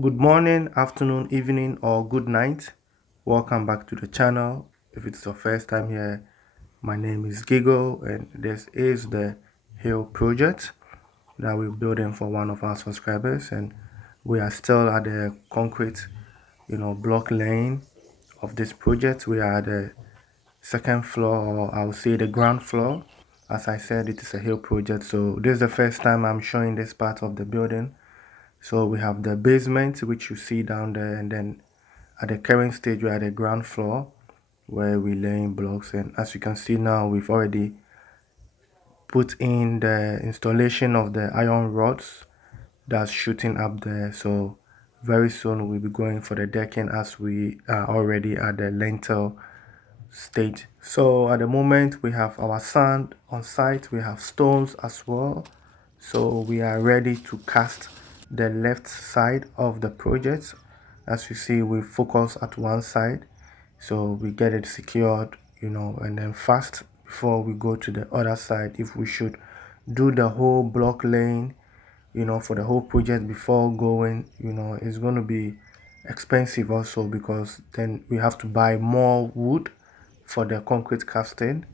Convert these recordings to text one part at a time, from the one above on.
Good morning, afternoon, evening, or good night. Welcome back to the channel. If it's your first time here, my name is Gigo, and this is the Hill project that we're building for one of our subscribers. And we are still at the concrete, block laying of this project. We are at the second floor, or I would say the ground floor. As I said, it is a Hill project, so this is the first time I'm showing this part of the building. So we have the basement, which you see down there, and then at the current stage we're at the ground floor where we're laying blocks. And as you can see now, we've already put in the installation of the iron rods that's shooting up there. So very soon we'll be going for the decking, as we are already at the lintel stage. So at the moment we have our sand on site, we have stones as well. So we are ready to cast the left side of the project. As you see, we focus at one side, so we get it secured, and then fast before we go to the other side. If we should do the whole block laying, for the whole project before going, it's going to be expensive also, because then we have to buy more wood for the concrete casting.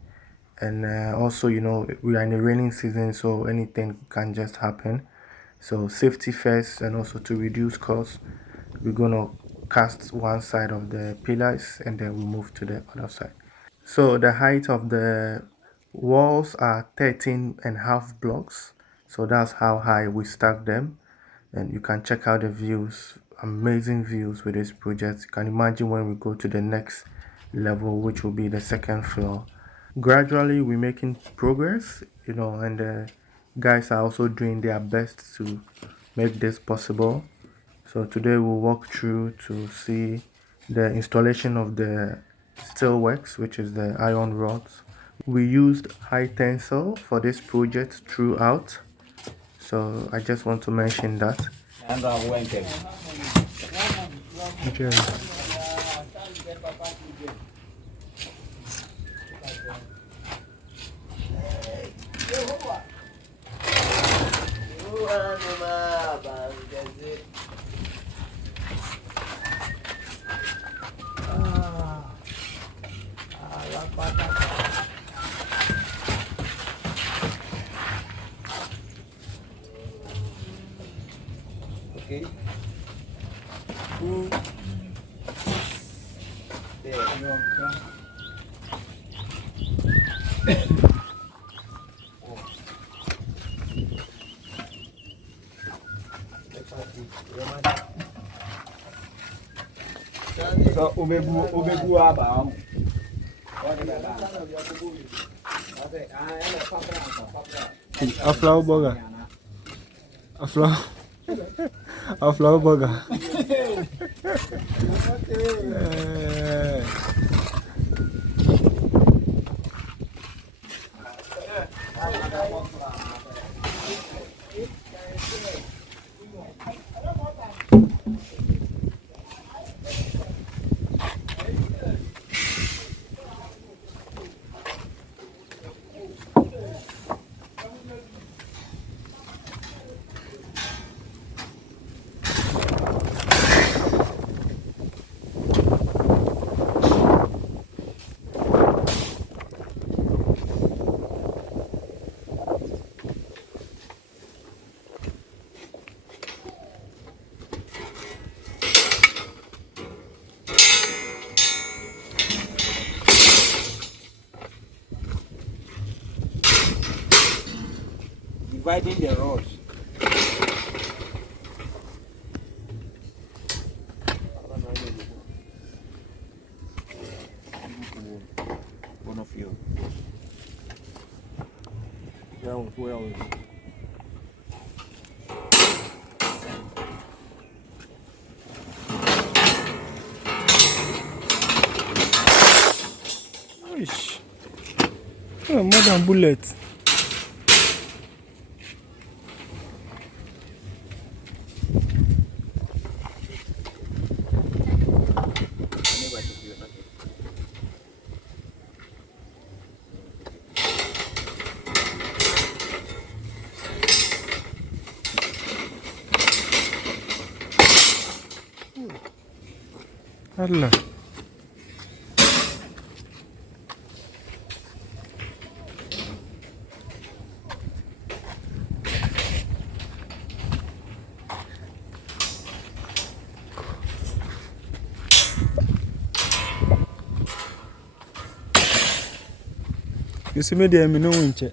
And also, we are in the raining season, so anything can just happen. So safety first, and also to reduce costs, we're gonna cast one side of the pillars and then we move to the other side. So the height of the walls are 13.5 blocks, so that's how high we stack them. And you can check out the views, amazing views with this project. You can imagine when we go to the next level, which will be the second floor. Gradually we're making progress, and the guys are also doing their best to make this possible. So today we'll walk through to see the installation of the steelworks, which is the iron rods. We used high tensile for this project throughout, so I just want to mention that. Okay. Okay. So ubegu aba. A flower burger. A flower. A flower burger. Dividing the rods. One of you. That was well. Ish. Oh, more than bullets. Allah. You see me there, me no winch.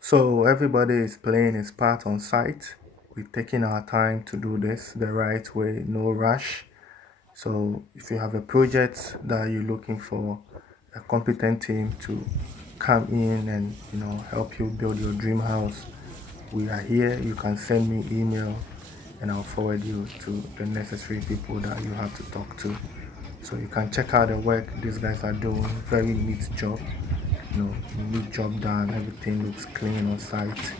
So everybody is playing his part on site. We're taking our time to do this the right way, no rush. So if you have a project that you're looking for a competent team to come in and help you build your dream house, we are here. You can send me email and I'll forward you to the necessary people that you have to talk to. So you can check out the work these guys are doing. Very neat job. Neat job done. Everything looks clean on site.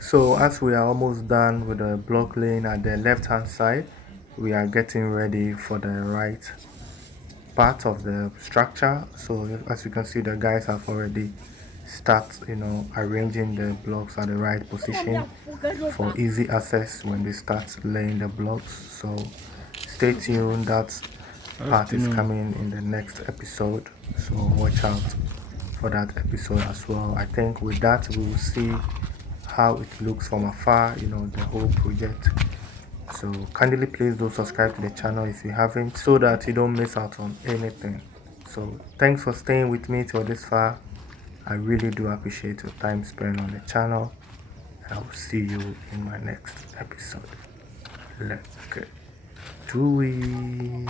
So as we are almost done with the block laying at the left hand side, we are getting ready for the right part of the structure. So as you can see, the guys have already start arranging the blocks at the right position for easy access when they start laying the blocks. So stay tuned, that part is coming in the next episode, so watch out for that episode as well. I think with that we will see how it looks from afar, the whole project. So kindly please do subscribe to the channel if you haven't, so that you don't miss out on anything. So thanks for staying with me till this far. I really do appreciate your time spent on the channel, and I will see you in my next episode. Let's get to it.